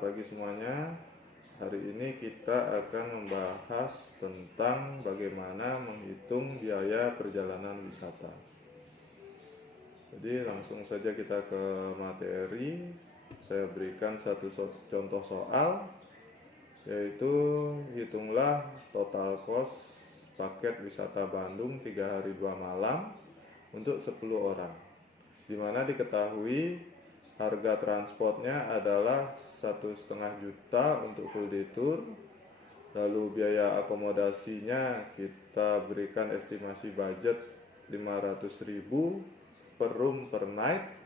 Selamat pagi semuanya. Hari ini kita akan membahas tentang bagaimana menghitung biaya perjalanan wisata. Jadi langsung saja kita ke materi. Saya berikan satu contoh soal, yaitu hitunglah total cost paket wisata Bandung 3 hari 2 malam untuk 10 orang, dimana diketahui harga transportnya adalah 1,5 juta untuk full day tour. Lalu biaya akomodasinya kita berikan estimasi budget 500.000 per room per night.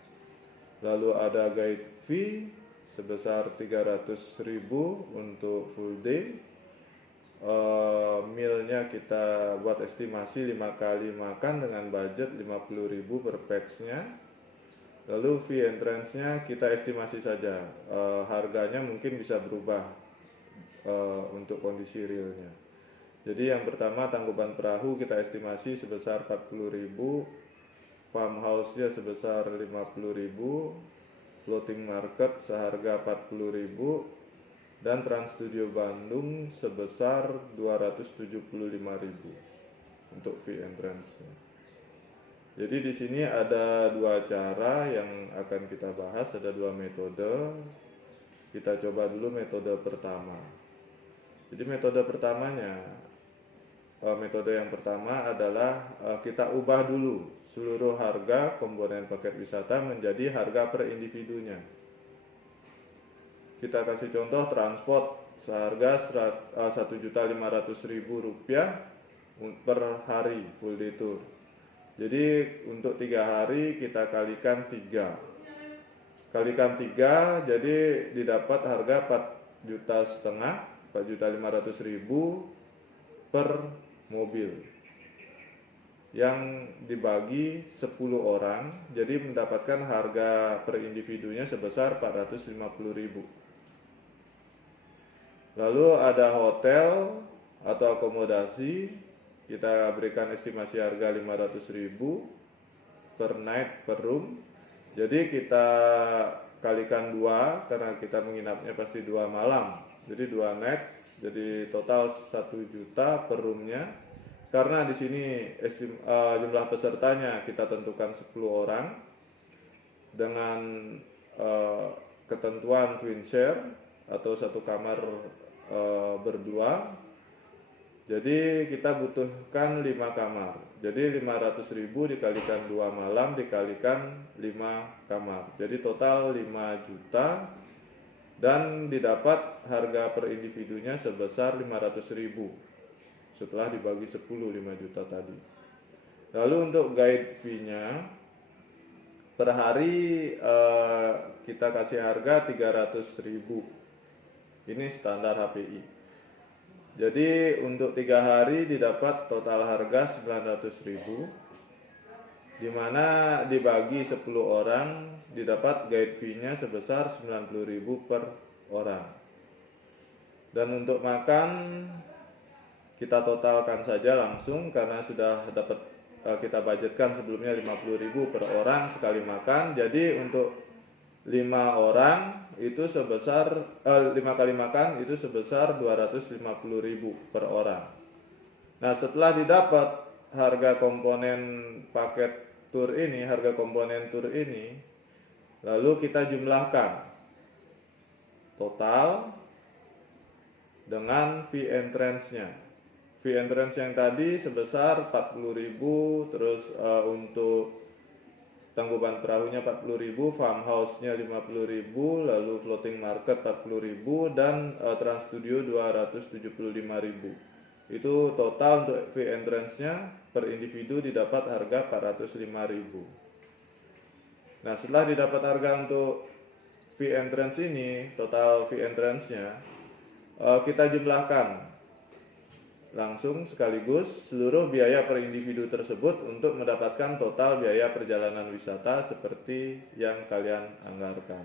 Lalu ada guide fee sebesar 300.000 untuk full day. Mealnya kita buat estimasi 5 kali makan dengan budget 50.000 per pax-nya. Lalu fee entrance-nya kita estimasi saja, harganya mungkin bisa berubah untuk kondisi realnya. Jadi yang pertama, tangkuban perahu kita estimasi sebesar 40.000, farmhouse-nya sebesar 50.000, floating market seharga 40.000, dan Trans Studio Bandung sebesar 275.000 untuk fee entrance-nya. Jadi di sini ada dua cara yang akan kita bahas, ada dua metode. Kita coba dulu metode pertama. Jadi metode yang pertama adalah kita ubah dulu seluruh harga komponen paket wisata menjadi harga per individunya. Kita kasih contoh transport seharga Rp1.500.000 per hari full day tour. Jadi untuk 3 hari kita kalikan 3, jadi didapat harga 4,5 juta, 4.500.000 per mobil, yang dibagi 10 orang, jadi mendapatkan harga per individunya sebesar 450.000. Lalu ada hotel atau akomodasi, kita berikan estimasi harga 500.000 per night per room. Jadi kita kalikan 2 karena kita menginapnya pasti 2 malam. Jadi 2 night, jadi total 1 juta per roomnya. Karena di sini jumlah pesertanya kita tentukan 10 orang dengan ketentuan twin share atau satu kamar berdua. Jadi kita butuhkan 5 kamar. Jadi 500.000 dikalikan 2 malam dikalikan 5 kamar. Jadi total 5 juta dan didapat harga per individunya sebesar 500.000 setelah dibagi 10, 5 juta tadi. Lalu untuk guide fee-nya per hari kita kasih harga 300.000. Ini standar HPI. Jadi untuk 3 hari didapat total harga 900.000, dimana dibagi 10 orang didapat guide fee-nya sebesar 90.000 per orang. Dan untuk makan kita totalkan saja langsung karena sudah dapat kita budgetkan sebelumnya 50.000 per orang sekali makan. Jadi untuk 5 orang itu sebesar 5 kali makan itu sebesar 250.000 per orang. Nah, setelah didapat harga komponen paket tour ini, harga komponen tour ini, lalu kita jumlahkan total dengan fee entrance-nya. Fee entrance yang tadi sebesar 40.000, terus untuk tangkuban perahunya 40.000, farmhouse-nya 50.000, lalu floating market 40.000, dan Trans Studio 275.000. Itu total untuk fee entrance-nya per individu didapat harga 405.000. Nah, setelah didapat harga untuk fee entrance ini, total fee entrance-nya, kita jumlahkan langsung sekaligus seluruh biaya per individu tersebut untuk mendapatkan total biaya perjalanan wisata seperti yang kalian anggarkan.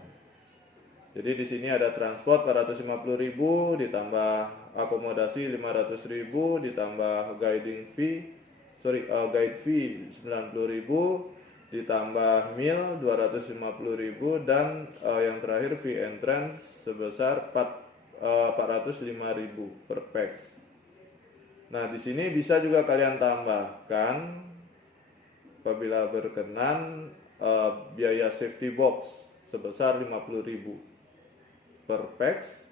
Jadi di sini ada transport 450.000 ditambah akomodasi 500.000 ditambah guide fee 90.000 ditambah meal 250.000 dan yang terakhir fee entrance sebesar 405.000 per pax. Nah, di sini bisa juga kalian tambahkan apabila berkenan biaya safety box sebesar 50.000 per pax.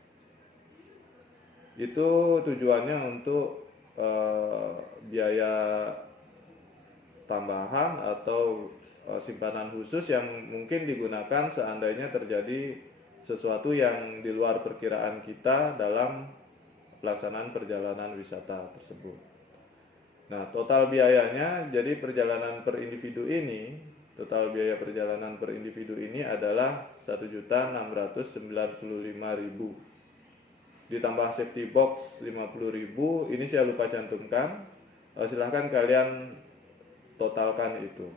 Itu tujuannya untuk biaya tambahan atau simpanan khusus yang mungkin digunakan seandainya terjadi sesuatu yang di luar perkiraan kita dalam pelaksanaan perjalanan wisata tersebut. Nah, total biayanya, jadi perjalanan per individu ini, total biaya perjalanan per individu ini adalah 1.695.000. Ditambah safety box 50.000, ini saya lupa cantumkan. Silahkan kalian totalkan itu.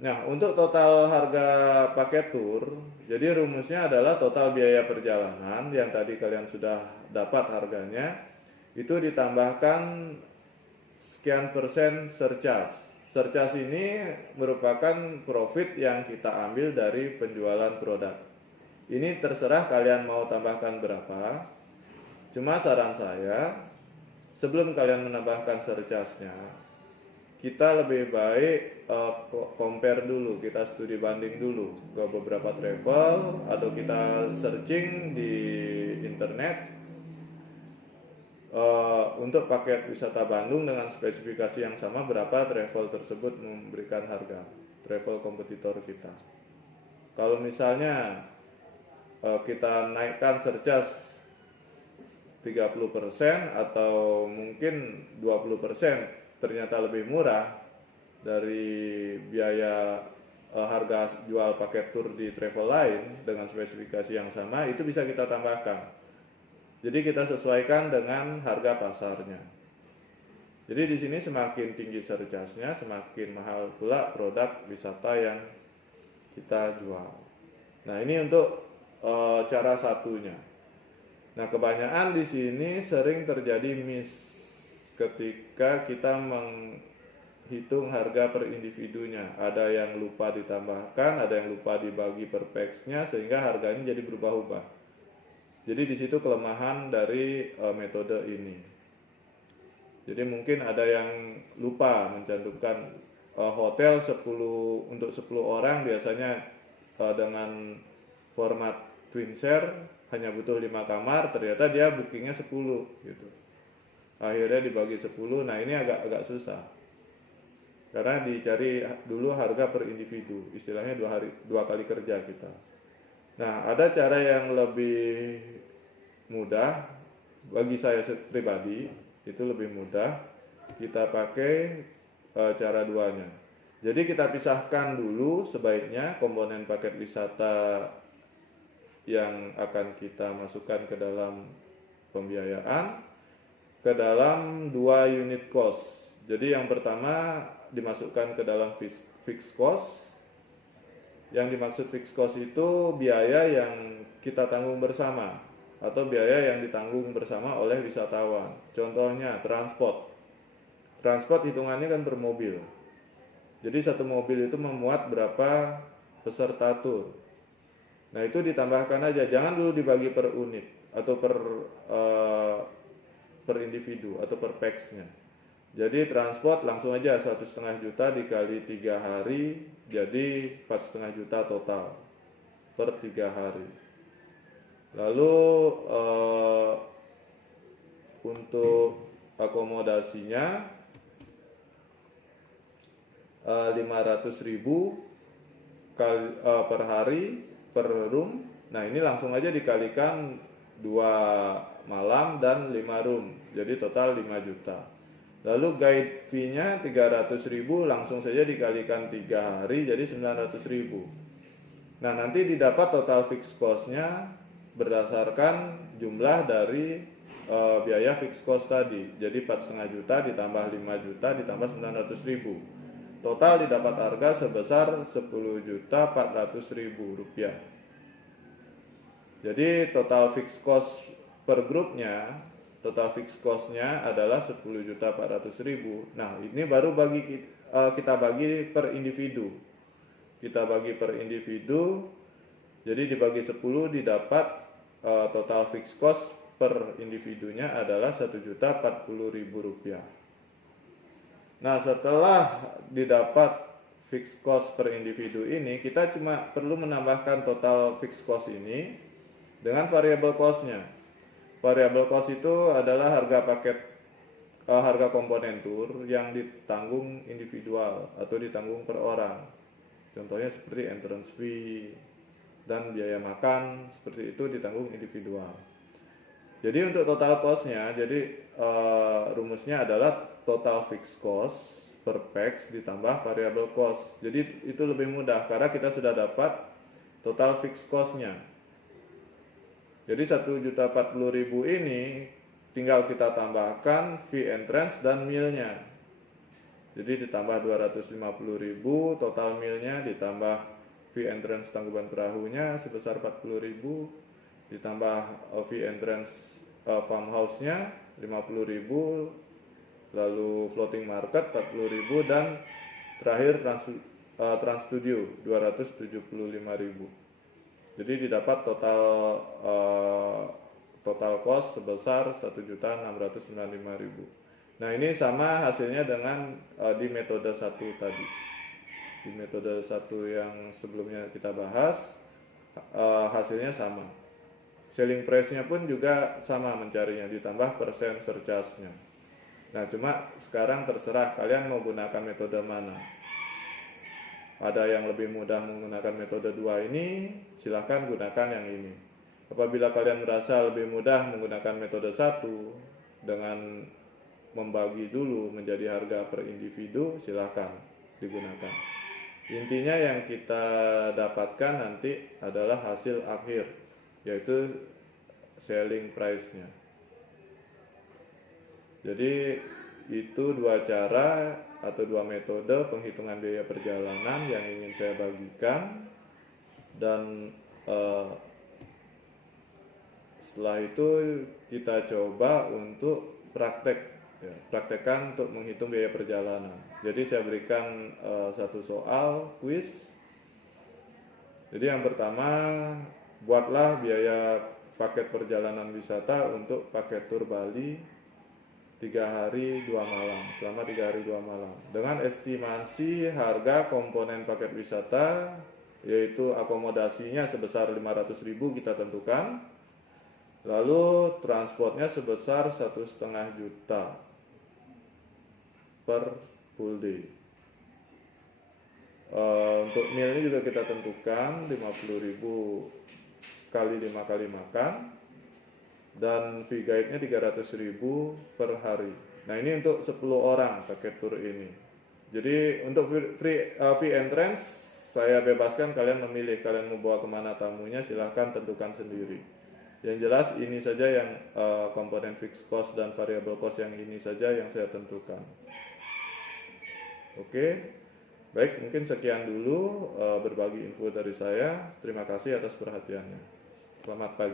Nah, untuk total harga paket tour, jadi rumusnya adalah total biaya perjalanan yang tadi kalian sudah dapat harganya, itu ditambahkan sekian persen surcharge. Surcharge ini merupakan profit yang kita ambil dari penjualan produk. Ini terserah kalian mau tambahkan berapa. Cuma saran saya, sebelum kalian menambahkan surcharge-nya, kita lebih baik compare dulu, kita studi banding dulu ke beberapa travel atau kita searching di internet untuk paket wisata Bandung dengan spesifikasi yang sama, berapa travel tersebut memberikan harga, travel kompetitor kita. Kalau misalnya kita naikkan surcharge 30% atau mungkin 20%, ternyata lebih murah dari biaya harga jual paket tour di travel lain dengan spesifikasi yang sama, itu bisa kita tambahkan. Jadi kita sesuaikan dengan harga pasarnya. Jadi di sini semakin tinggi surcharge-nya, semakin mahal pula produk wisata yang kita jual. Nah, ini untuk cara satunya. Nah, kebanyakan di sini sering terjadi miss ketika kita menghitung harga per individunya. Ada yang lupa ditambahkan, ada yang lupa dibagi per pax-nya, sehingga harganya jadi berubah-ubah. Jadi di situ kelemahan dari metode ini. Jadi mungkin ada yang lupa mencantumkan hotel 10 untuk 10 orang biasanya dengan format twin share hanya butuh 5 kamar, ternyata dia bookingnya 10 gitu. Akhirnya dibagi 10, nah ini agak susah. Karena dicari dulu harga per individu, istilahnya 2 kali kerja kita. Nah, ada cara yang lebih mudah, bagi saya pribadi, itu lebih mudah, kita pakai cara duanya. Jadi kita pisahkan dulu sebaiknya komponen paket wisata yang akan kita masukkan ke dalam pembiayaan, ke dalam 2 unit cost. Jadi yang pertama dimasukkan ke dalam fixed cost. Yang dimaksud fixed cost itu biaya yang kita tanggung bersama atau biaya yang ditanggung bersama oleh wisatawan. Contohnya transport. Transport hitungannya kan per mobil. Jadi satu mobil itu memuat berapa peserta tour. Nah, itu ditambahkan aja, jangan dulu dibagi per unit atau per individu atau per pax-nya. Jadi transport langsung aja 1,5 juta dikali 3 hari, jadi 4,5 juta total per 3 hari. Lalu untuk akomodasinya 500.000 per hari per room. Nah, ini langsung aja dikalikan 2 malam dan 5 room, jadi total 5 juta. Lalu guide fee-nya 300.000 langsung saja dikalikan 3 hari, jadi 900.000. Nah, nanti didapat total fixed cost-nya berdasarkan jumlah dari biaya fixed cost tadi. Jadi 4,5 juta ditambah 5 juta ditambah 900.000. Total didapat harga sebesar 10.400.000 rupiah. Jadi total fixed cost per grupnya total fixed cost-nya adalah 10.400.000. Nah, ini baru kita bagi per individu. Kita bagi per individu, jadi dibagi 10 didapat total fixed cost per individunya adalah Rp1.040.000. Nah, setelah didapat fixed cost per individu ini, kita cuma perlu menambahkan total fixed cost ini dengan variable cost-nya. Variable cost itu adalah harga komponen tour yang ditanggung individual atau ditanggung per orang. Contohnya seperti entrance fee dan biaya makan, seperti itu ditanggung individual. Jadi untuk total cost-nya, jadi rumusnya adalah total fixed cost per pax ditambah variable cost. Jadi itu lebih mudah karena kita sudah dapat total fixed cost-nya. Jadi 1.040.000 ini tinggal kita tambahkan fee entrance dan meal-nya. Jadi ditambah 250.000, total meal-nya ditambah fee entrance tangguban perahunya sebesar 40.000, ditambah fee entrance farmhouse-nya 50.000, lalu floating market 40.000, dan terakhir trans studio 275.000. Jadi didapat total cost sebesar 1.695.000. Nah, ini sama hasilnya dengan di metode 1 tadi. Di metode 1 yang sebelumnya kita bahas, hasilnya sama. Selling price-nya pun juga sama mencarinya, ditambah persen surcharge-nya. Nah, cuma sekarang terserah kalian mau gunakan metode mana. Ada yang lebih mudah menggunakan metode 2 ini, silahkan gunakan yang ini. Apabila kalian merasa lebih mudah menggunakan metode 1 dengan membagi dulu menjadi harga per individu, silahkan digunakan. Intinya yang kita dapatkan nanti adalah hasil akhir, yaitu selling price-nya. Jadi itu 2 cara atau 2 metode penghitungan biaya perjalanan yang ingin saya bagikan. Dan setelah itu kita coba untuk praktekkan untuk menghitung biaya perjalanan. Jadi saya berikan satu soal quiz. Jadi yang pertama, buatlah biaya paket perjalanan wisata untuk paket tur Bali 3 hari 2 malam, selama 3 hari 2 malam, dengan estimasi harga komponen paket wisata, yaitu akomodasinya sebesar 500.000 kita tentukan, lalu transportnya sebesar 1,5 juta per full day. Untuk mealnya juga kita tentukan 50.000 kali 5 kali makan, dan fee guide-nya 300.000 per hari. Nah, ini untuk 10 orang paket tour ini. Jadi untuk fee entrance saya bebaskan kalian memilih, kalian mau bawa kemana tamunya silahkan tentukan sendiri. Yang jelas ini saja yang komponen fixed cost dan variable cost yang ini saja yang saya tentukan. Oke, baik, mungkin sekian dulu berbagi info dari saya. Terima kasih atas perhatiannya. Selamat pagi.